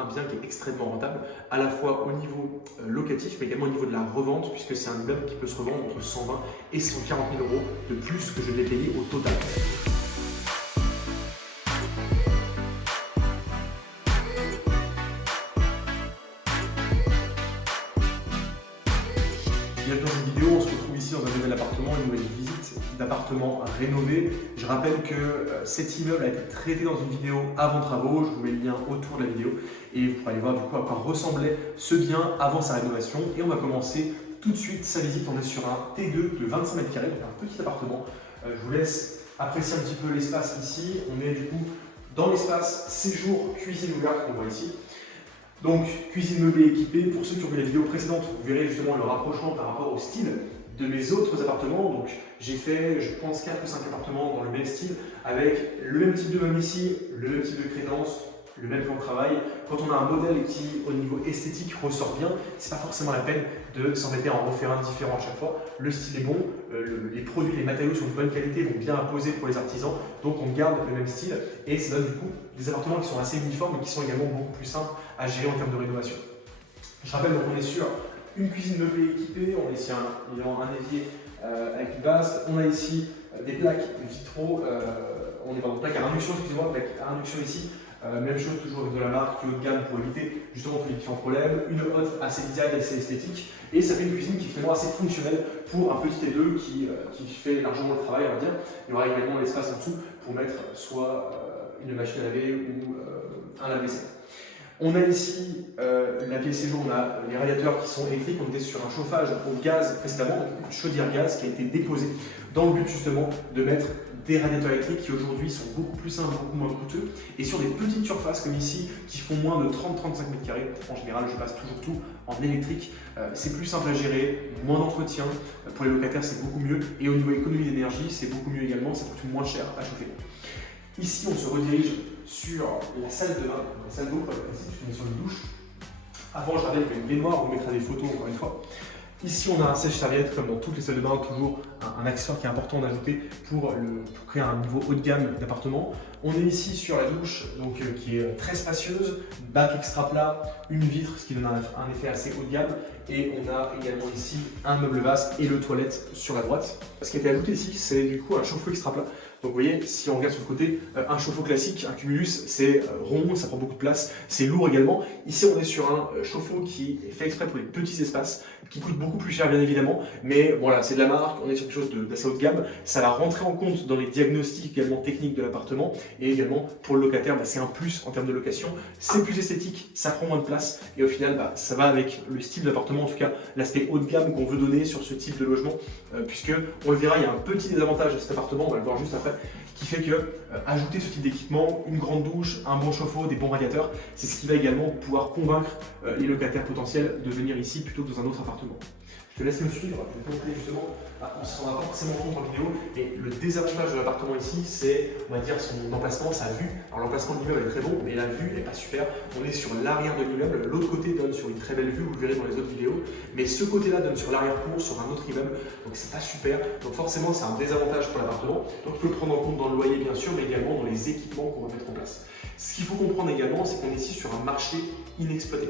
un bien qui est extrêmement rentable, à la fois au niveau locatif, mais également au niveau de la revente, puisque c'est un immeuble qui peut se revendre entre 120 et 140 000 euros de plus que je l'ai payé au total. Bienvenue dans cette vidéo, on se retrouve ici dans un nouvel appartement, une nouvelle visite d'appartement rénové. Je rappelle que cet immeuble a été traité dans une vidéo avant travaux, je vous mets le lien autour de la vidéo et vous pourrez aller voir du coup à quoi ressemblait ce bien avant sa rénovation. Et on va commencer tout de suite sa visite. On est sur un T2 de 25 mètres carrés, donc un petit appartement. Je vous laisse apprécier un petit peu l'espace ici. On est du coup dans l'espace séjour cuisine ouverte qu'on voit ici. Donc, cuisine meublée équipée. Pour ceux qui ont vu la vidéo précédente, vous verrez justement le rapprochement par rapport au style de mes autres appartements. Donc, j'ai fait, je pense, 4 ou 5 appartements dans le même style, avec le même type de meuble ici, le même type de crédence, le même plan de travail. Quand on a un modèle qui, au niveau esthétique, ressort bien, c'est pas forcément la peine de s'embêter à en refaire un différent à chaque fois. Le style est bon, les produits, les matériaux sont de bonne qualité, vont bien imposer pour les artisans, donc on garde le même style et ça donne du coup des appartements qui sont assez uniformes et qui sont également beaucoup plus simples à gérer en termes de rénovation. Je rappelle donc on est sur une cuisine meublée équipée, on est ici un évier avec une vasque, on a ici des plaques vitraux, on est dans une plaque à induction, excusez-moi, plaque à induction ici. Même chose toujours avec de la marque, du haut de gamme pour éviter justement tous les différents problèmes, une hotte assez design, assez esthétique, et ça fait une cuisine qui est finalement assez fonctionnelle pour un petit T2 qui fait largement le travail, on va dire. Il y aura également l'espace en dessous pour mettre soit une machine à laver ou un lave-vaisselle. On a ici la pièce séjour, on a les radiateurs qui sont électriques, on était sur un chauffage au gaz précédemment, donc une chaudière gaz qui a été déposée dans le but justement de mettre des radiateurs électriques qui aujourd'hui sont beaucoup plus simples, beaucoup moins coûteux et sur des petites surfaces comme ici qui font moins de 30-35 mètres carrés. En général, je passe toujours tout en électrique. C'est plus simple à gérer, moins d'entretien. Pour les locataires, c'est beaucoup mieux et au niveau économie d'énergie, c'est beaucoup mieux également, ça coûte moins cher à chauffer. Ici, on se redirige sur la salle de bain, la salle d'eau, puisqu'on est sur une douche. Avant, je rappelle qu'il y a une baignoire, on vous mettra des photos encore une fois. Ici, on a un sèche-serviette, comme dans toutes les salles de bain, toujours un accessoire qui est important d'ajouter pour créer un niveau haut de gamme d'appartement. On est ici sur la douche, donc, qui est très spacieuse, bac extra plat, une vitre, ce qui donne un effet assez haut de gamme. Et on a également ici un meuble vasque et le toilette sur la droite. Ce qui a été ajouté ici, c'est du coup un chauffe-eau extra plat. Donc vous voyez, si on regarde sur le côté, un chauffe-eau classique, un cumulus, c'est rond, ça prend beaucoup de place, c'est lourd également. Ici, on est sur un chauffe-eau qui est fait exprès pour les petits espaces, qui coûte beaucoup plus cher bien évidemment, mais voilà, c'est de la marque, on est sur quelque chose d'assez haut de gamme. Ça va rentrer en compte dans les diagnostics également techniques de l'appartement et également pour le locataire, c'est un plus en termes de location. C'est plus esthétique, ça prend moins de place et au final, ça va avec le style d'appartement, en tout cas l'aspect haut de gamme qu'on veut donner sur ce type de logement, puisque on le verra, il y a un petit désavantage de cet appartement, on va le voir juste après, qui fait que ajouter ce type d'équipement, une grande douche, un bon chauffe-eau, des bons radiateurs, c'est ce qui va également pouvoir convaincre les locataires potentiels de venir ici plutôt que dans un autre appartement. Je te laisse me suivre, je vais te montrer justement, on ne se rend pas forcément compte en vidéo, et le désavantage de l'appartement ici, c'est, on va dire, son emplacement, sa vue. Alors l'emplacement de l'immeuble est très bon, mais la vue n'est pas super. On est sur l'arrière de l'immeuble, l'autre côté donne sur une très belle vue, vous le verrez dans les autres vidéos, mais ce côté-là donne sur l'arrière-cour, sur un autre immeuble, donc c'est pas super. Donc forcément, c'est un désavantage pour l'appartement, donc il faut le prendre en compte dans le loyer bien sûr, mais également dans les équipements qu'on va mettre en place. Ce qu'il faut comprendre également, c'est qu'on est ici sur un marché inexploité.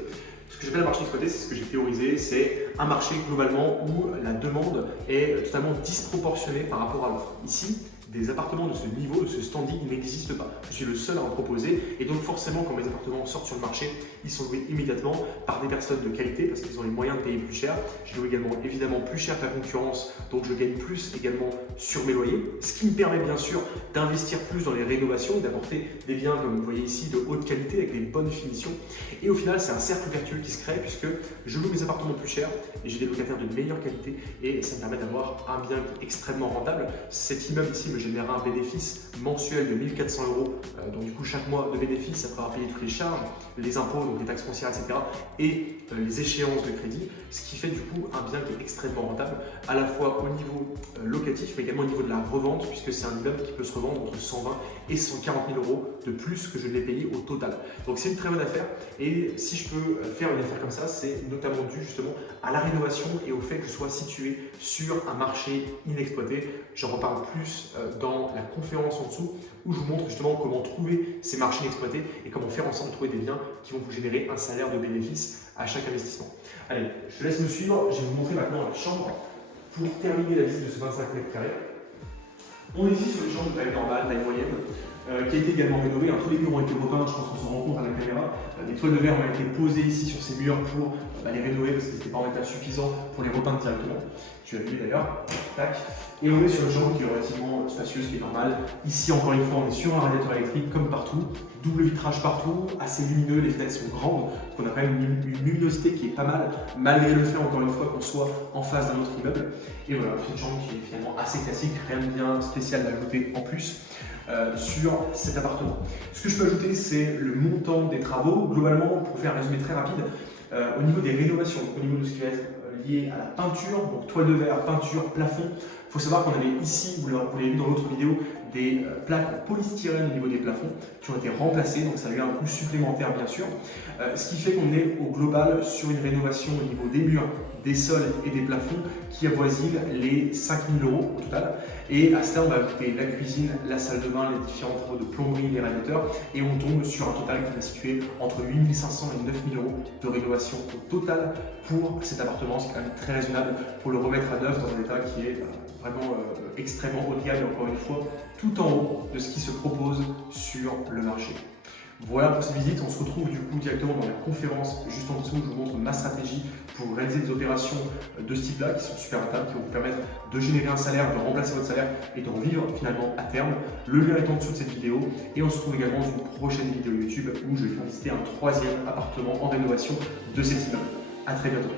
Ce que j'appelle un marché exploité, c'est ce que j'ai théorisé, c'est un marché globalement où la demande est totalement disproportionnée par rapport à l'offre. Ici, des appartements de ce niveau, de ce standing n'existent pas. Je suis le seul à en proposer et donc forcément quand mes appartements sortent sur le marché, ils sont loués immédiatement par des personnes de qualité parce qu'ils ont les moyens de payer plus cher. Je loue également évidemment plus cher que la concurrence, donc je gagne plus également sur mes loyers, ce qui me permet bien sûr d'investir plus dans les rénovations et d'apporter des biens comme vous voyez ici de haute qualité avec des bonnes finitions. Et au final, c'est un cercle vertueux qui se crée puisque je loue mes appartements plus cher et j'ai des locataires de meilleure qualité et ça me permet d'avoir un bien extrêmement rentable. Cet immeuble ici me génère un bénéfice mensuel de 1 400 €, donc du coup chaque mois de bénéfice après avoir payé toutes les charges, les impôts, donc les taxes foncières, etc. et les échéances de crédit, ce qui fait du coup un bien qui est extrêmement rentable, à la fois au niveau locatif mais également au niveau de la revente puisque c'est un immeuble qui peut se revendre entre 120 et 140 000 € de plus que je l'ai payé au total. Donc c'est une très bonne affaire et si je peux faire une affaire comme ça, c'est notamment dû justement à la rénovation et au fait que je sois situé sur un marché inexploité. J'en reparle plus dans la conférence en dessous où je vous montre justement comment trouver ces marchés inexploités et comment faire en sorte de trouver des biens qui vont vous générer un salaire de bénéfice à chaque investissement. Allez, je te laisse me suivre. Je vais vous montrer maintenant la chambre pour terminer la visite de ce 25 mètres carrés. On est ici sur une chambre de taille normale, taille moyenne, qui a été également rénovée. Tous les murs ont été repeints, je pense qu'on s'en rend compte à la caméra. Des toiles de verre ont été posées ici sur ces murs pour les rénover parce qu'ils n'étaient pas en état suffisant pour les repeindre directement. Tu as vu d'ailleurs. Tac. Et on est sur une chambre qui est relativement spacieuse, qui est normale. Ici, encore une fois, on est sur un radiateur électrique comme partout. Double vitrage partout, assez lumineux, les fenêtres sont grandes. Donc on a quand même une luminosité qui est pas mal, malgré le fait, encore une fois, qu'on soit en face d'un autre immeuble. Et voilà, c'est une chambre qui est finalement assez classique, rien de bien spécial d'ajouter en plus sur cet appartement. Ce que je peux ajouter, c'est le montant des travaux. Globalement, pour faire un résumé très rapide, au niveau des rénovations, au niveau de ce qui va être lié à la peinture, donc toile de verre, peinture, plafond, il faut savoir qu'on avait ici, vous l'avez vu dans l'autre vidéo, des plaques en polystyrène au niveau des plafonds qui ont été remplacées, donc ça a eu un coût supplémentaire bien sûr. Ce qui fait qu'on est au global sur une rénovation au niveau des murs, des sols et des plafonds qui avoisine les 5 000 € au total. Et à cela, on va ajouter la cuisine, la salle de bain, les différents travaux de plomberie, les radiateurs, et on tombe sur un total qui va se situer entre 8 500 et 9 000 € de rénovation au total pour cet appartement, ce qui est quand même très raisonnable pour le remettre à neuf dans un état qui est vraiment extrêmement haut de gamme, et encore une fois, tout en haut de ce qui se propose sur le marché. Voilà pour cette visite, on se retrouve du coup directement dans la conférence juste en dessous où je vous montre ma stratégie pour réaliser des opérations de ce type-là qui sont super rentables, qui vont vous permettre de générer un salaire, de remplacer votre salaire et d'en vivre finalement à terme. Le lien est en dessous de cette vidéo et on se retrouve également dans une prochaine vidéo YouTube où je vais faire visiter un troisième appartement en rénovation de cet immeuble. À très bientôt.